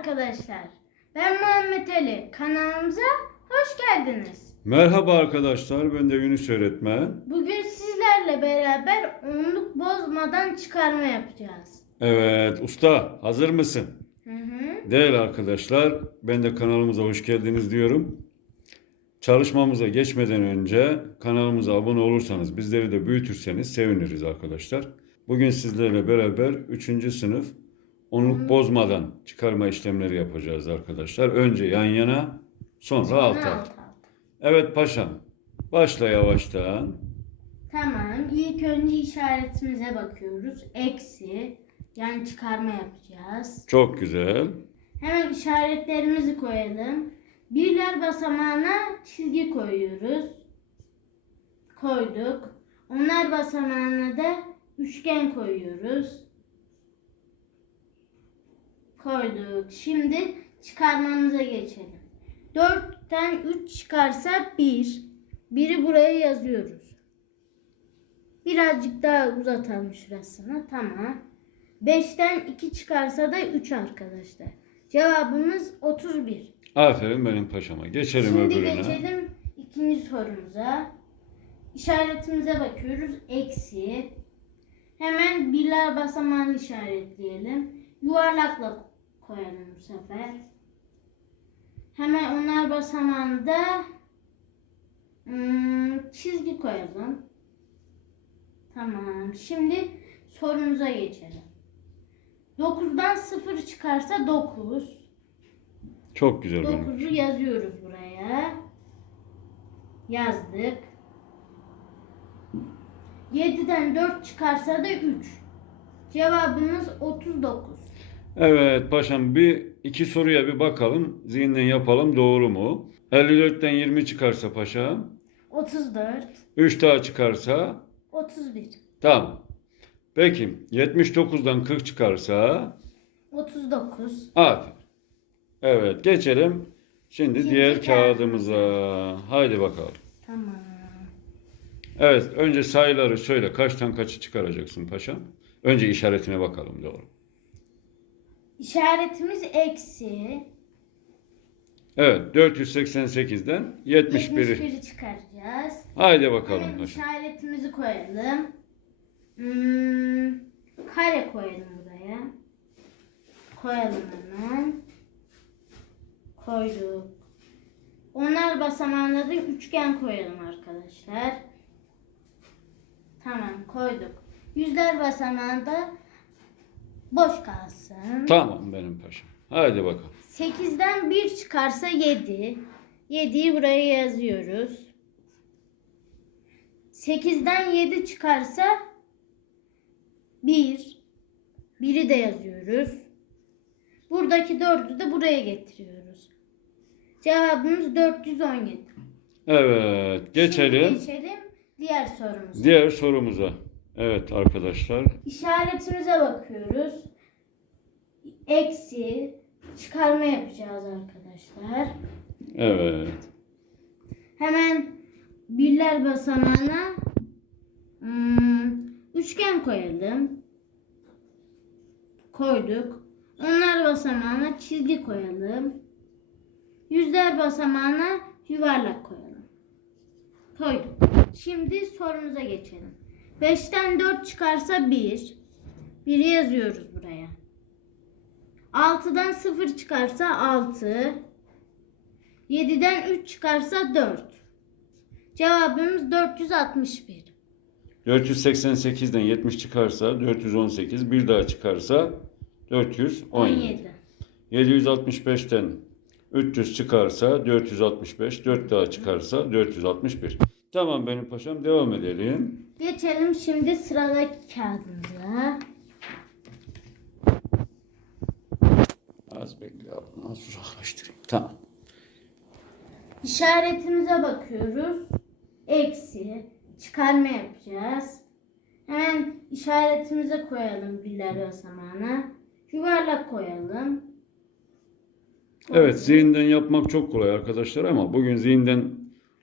arkadaşlar. Ben Muhammed Ali. Kanalımıza hoş geldiniz. Merhaba arkadaşlar, ben de Yunus öğretmen. Bugün sizlerle beraber onluk bozmadan çıkarma yapacağız. Evet, usta hazır mısın? Hı hı. Değerli arkadaşlar, ben de kanalımıza hoş geldiniz diyorum. Çalışmamıza geçmeden önce kanalımıza abone olursanız, bizleri de büyütürseniz seviniriz arkadaşlar. Bugün sizlerle beraber 3. sınıf onluk bozmadan çıkarma işlemleri yapacağız arkadaşlar. Önce yan yana, sonra alt Alt alt. alt. Evet paşam, başla yavaştan. Tamam. İlk önce işaretimize bakıyoruz. Eksi. Yani çıkarma yapacağız. Çok güzel. Hemen işaretlerimizi koyalım. Birler basamağına çizgi koyuyoruz. Koyduk. Onlar basamağına da üçgen koyuyoruz. Koyduk. Şimdi çıkarmamıza geçelim. 4'ten 3 çıkarsa 1. Biri buraya yazıyoruz. Birazcık daha uzatalım şurasını. Tamam. 5'ten 2 çıkarsa da 3 arkadaşlar. Cevabımız 31. Aferin benim paşama. Geçelim Şimdi öbürüne. geçelim ikinci sorumuza. İşaretimize bakıyoruz. Eksi. Hemen birler basamağını işaretleyelim. Yuvarlakla koyalım bu sefer. Hemen onlar basamağında hmm, çizgi koyalım. Tamam. Şimdi sorumuza geçelim. 9'dan 0 çıkarsa 9. Çok güzel benim. 9'u yazıyoruz buraya. Yazdık. 7'den 4 çıkarsa da 3. Cevabımız 39. Evet paşam bir iki soruya bir bakalım. Zihinden yapalım doğru mu? 54'ten 20 çıkarsa paşam. 34. 3 daha çıkarsa. 31. Tamam. Peki 79'dan 40 çıkarsa. 39. Aferin. Evet geçelim. Şimdi İkinci diğer kağıdımıza. kağıdımıza. Haydi bakalım. Tamam. Evet önce sayıları söyle. Kaçtan kaçı çıkaracaksın paşam? Önce işaretine bakalım doğru. İşaretimiz eksi. Evet 488'den 71'i. 71'i çıkaracağız. Haydi bakalım Hemen işaretimizi koyalım. Hmm, kare koyalım buraya. Koyalım hemen. Koyduk. Onlar basamağına da üçgen koyalım arkadaşlar. Tamam koyduk. Yüzler basamağında boş kalsın. Tamam benim paşam. Haydi bakalım. 8'den 1 çıkarsa 7. 7'yi buraya yazıyoruz. 8'den 7 çıkarsa 1. 1'i de yazıyoruz. Buradaki 4'ü de buraya getiriyoruz. Cevabımız 417. Evet Şimdi geçelim geçelim diğer sorumuza. diğer sorumuza. Evet arkadaşlar. İşaretimize bakıyoruz. Eksi çıkarma yapacağız arkadaşlar. Evet. Hemen birler basamağına hmm, üçgen koyalım. Koyduk. Onlar basamağına çizgi koyalım. Yüzler basamağına yuvarlak koyalım. Koyduk. Şimdi sorumuza geçelim. 5'ten 4 çıkarsa 1. 1'i yazıyoruz buraya. 6'dan 0 çıkarsa 6. 7'den 3 çıkarsa 4. Cevabımız 461. 488'den 70 çıkarsa 418, bir daha çıkarsa 417. 17. 765'ten 300 çıkarsa 465, 4 daha çıkarsa 461. Tamam benim paşam devam edelim. Geçelim şimdi sıradaki kağıdımıza. Az bekle ablam, az uzaklaştırayım. Tamam. İşaretimize bakıyoruz. Eksi. Çıkarma yapacağız. Hemen işaretimize koyalım birler basamağına. Yuvarlak koyalım. Evet zihinden yapmak çok kolay arkadaşlar ama bugün zihinden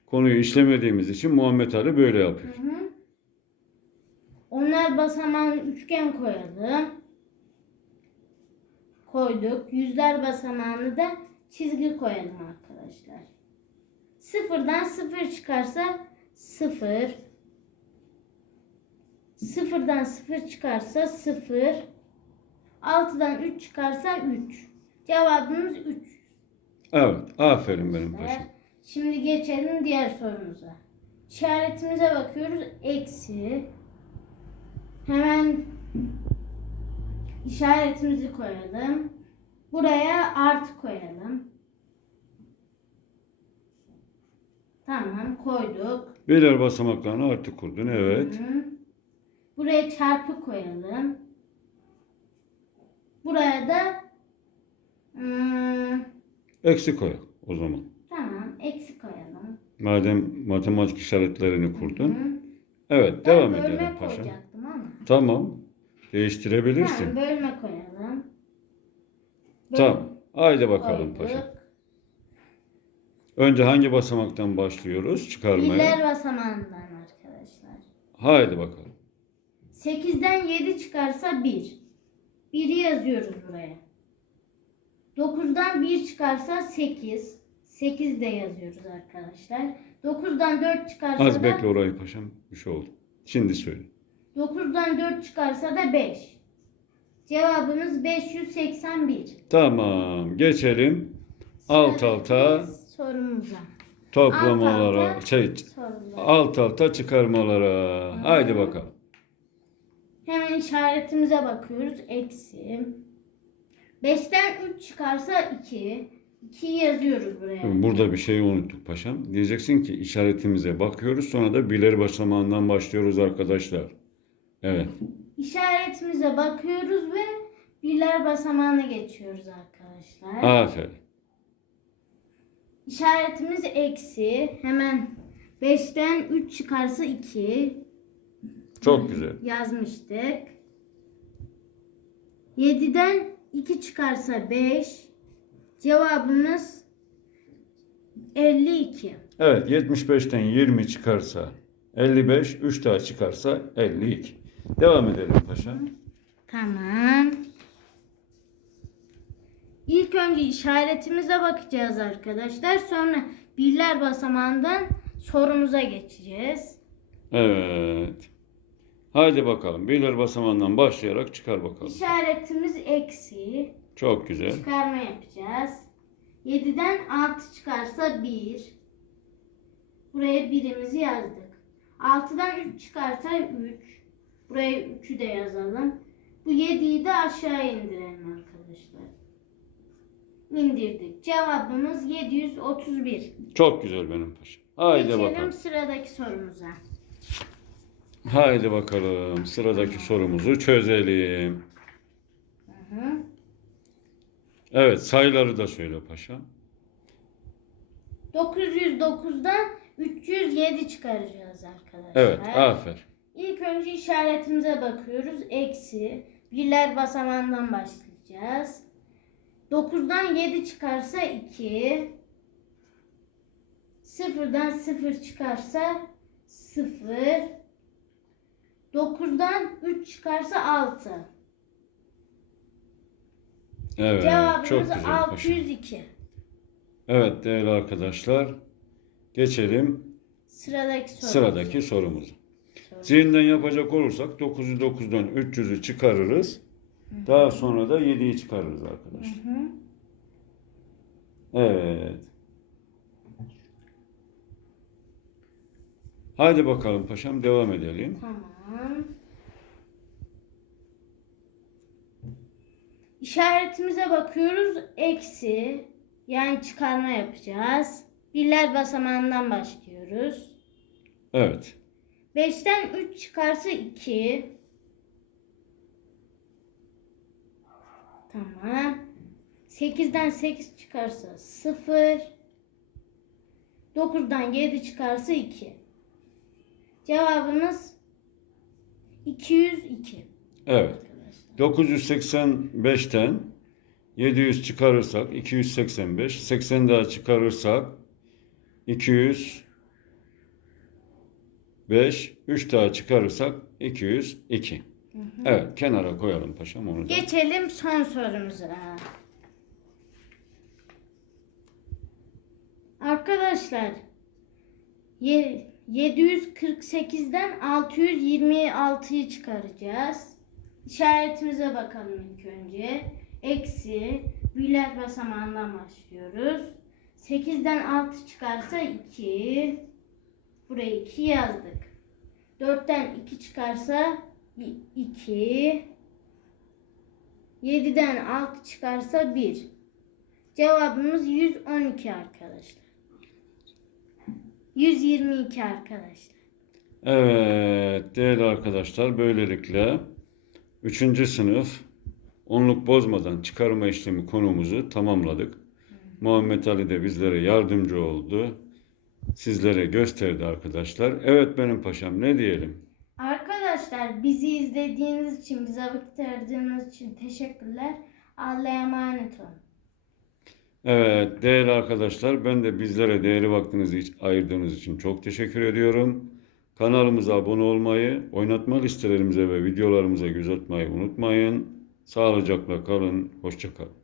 konuyu işlemediğimiz için Muhammed Ali böyle yapıyor. Hı hı. Onlar basamağına üçgen koyalım. koyduk. Yüzler basamağını da çizgi koyalım arkadaşlar. Sıfırdan sıfır çıkarsa sıfır. Sıfırdan sıfır çıkarsa sıfır. Altıdan üç çıkarsa üç. Cevabımız üç. Evet. Aferin benim paşam. Şimdi geçelim diğer sorumuza. İşaretimize bakıyoruz. Eksi. Hemen işaretimizi koyalım. Buraya artı koyalım. Tamam koyduk. Birer basamaklarını artık kurdun. Evet. Hı. Buraya çarpı koyalım. Buraya da hmm, Eksi koy o zaman. Eksi koyalım. Madem matematik işaretlerini kurdun. Hı. Evet. Devam ben bölme edelim paşam. koyacaktım ama. Tamam. Değiştirebilirsin. Tamam bölme koyalım. Böl- Tamam. Haydi bakalım koyduk. paşam. Önce hangi basamaktan başlıyoruz çıkarmaya? Birler basamağından arkadaşlar. Haydi bakalım. 8'den 7 çıkarsa 1. 1'i yazıyoruz buraya. 9'dan 1 çıkarsa 8. 8 de yazıyoruz arkadaşlar. 9'dan 4 çıkarsa Az da bekle orayı paşam. Bir şey oldu. Şimdi söyle. 9'dan 4 çıkarsa da 5. Cevabımız 581. Tamam. Geçelim. Alt alta sorumuza. toplamalara, Alt alta. şey, Sorular. alt alta çıkarmalara. Haydi bakalım. Hemen işaretimize bakıyoruz. Eksi. 5'ten 3 çıkarsa 2. 2'yi yazıyoruz buraya. Burada bir şey unuttuk paşam. Diyeceksin ki işaretimize bakıyoruz sonra da birer basamağından başlıyoruz arkadaşlar. Evet. İşaretimize bakıyoruz ve birler basamağına geçiyoruz arkadaşlar. Aferin. İşaretimiz eksi. Hemen 5'ten 3 çıkarsa 2 Çok güzel. yazmıştık. 7'den 2 çıkarsa 5. Cevabımız 52. Evet 75'ten 20 çıkarsa 55, 3 daha çıkarsa 52. Devam edelim paşa. Tamam. İlk önce işaretimize bakacağız arkadaşlar. Sonra birler basamağından sorumuza geçeceğiz. Evet. Haydi bakalım. Birler basamağından başlayarak çıkar bakalım. İşaretimiz eksi. Çok güzel. Çıkarma yapacağız. 7'den 6 çıkarsa 1. Buraya birimizi yazdık. 6'dan 3 çıkarsa 3. Buraya 3'ü de yazalım. Bu 7'yi de aşağı indirelim arkadaşlar. İndirdik. Cevabımız 731. Çok güzel benim paşam. Haydi Geçelim bakalım. sıradaki sorumuza. Haydi bakalım. Sıradaki sorumuzu çözelim. Hı hı. Evet sayıları da söyle paşam. 909'dan 307 çıkaracağız arkadaşlar. Evet aferin. İlk önce işaretimize bakıyoruz. Eksi. Birler basamağından başlayacağız. 9'dan 7 çıkarsa 2. 0'dan 0 çıkarsa 0. 9'dan 3 çıkarsa 6. Evet çok Cevabımız güzel paşam. 602. Evet değerli arkadaşlar. Geçelim Sıradaki soru. sıradaki sorumuza. Zihinden yapacak olursak 9'u 9'dan 300'ü çıkarırız. Daha sonra da 7'yi çıkarırız arkadaşlar. Hı. Evet. Haydi bakalım paşam devam edelim. Tamam. İşaretimize bakıyoruz. Eksi. Yani çıkarma yapacağız. Birler basamağından başlıyoruz. Evet. 5'ten 3 çıkarsa 2. Tamam. 8'den 8 çıkarsa 0. 9'dan 7 çıkarsa 2. Cevabımız 202. Evet. 985'ten 700 çıkarırsak 285, 80 daha çıkarırsak 205, 3 daha çıkarırsak 202. Evet kenara koyalım paşam onu da. Geçelim son sorumuza. Arkadaşlar ye- 748'den 626'yı çıkaracağız. İşaretimize bakalım ilk önce. Eksi büyüler basamağından başlıyoruz. 8'den 6 çıkarsa 2. Buraya 2 yazdık. 4'ten 2 çıkarsa 2. 7'den 6 çıkarsa 1. Cevabımız 112 arkadaşlar. 122 arkadaşlar. Evet değerli arkadaşlar böylelikle 3. sınıf onluk bozmadan çıkarma işlemi konumuzu tamamladık. Muhammed Ali de bizlere yardımcı oldu. Sizlere gösterdi arkadaşlar. Evet benim paşam ne diyelim? Arkadaşlar bizi izlediğiniz için, bize vakit ayırdığınız için teşekkürler. Allah'a emanet olun. Evet değerli arkadaşlar ben de bizlere değerli vaktinizi ayırdığınız için çok teşekkür ediyorum. Kanalımıza abone olmayı, oynatma listelerimize ve videolarımıza göz atmayı unutmayın. Sağlıcakla kalın, hoşça kalın.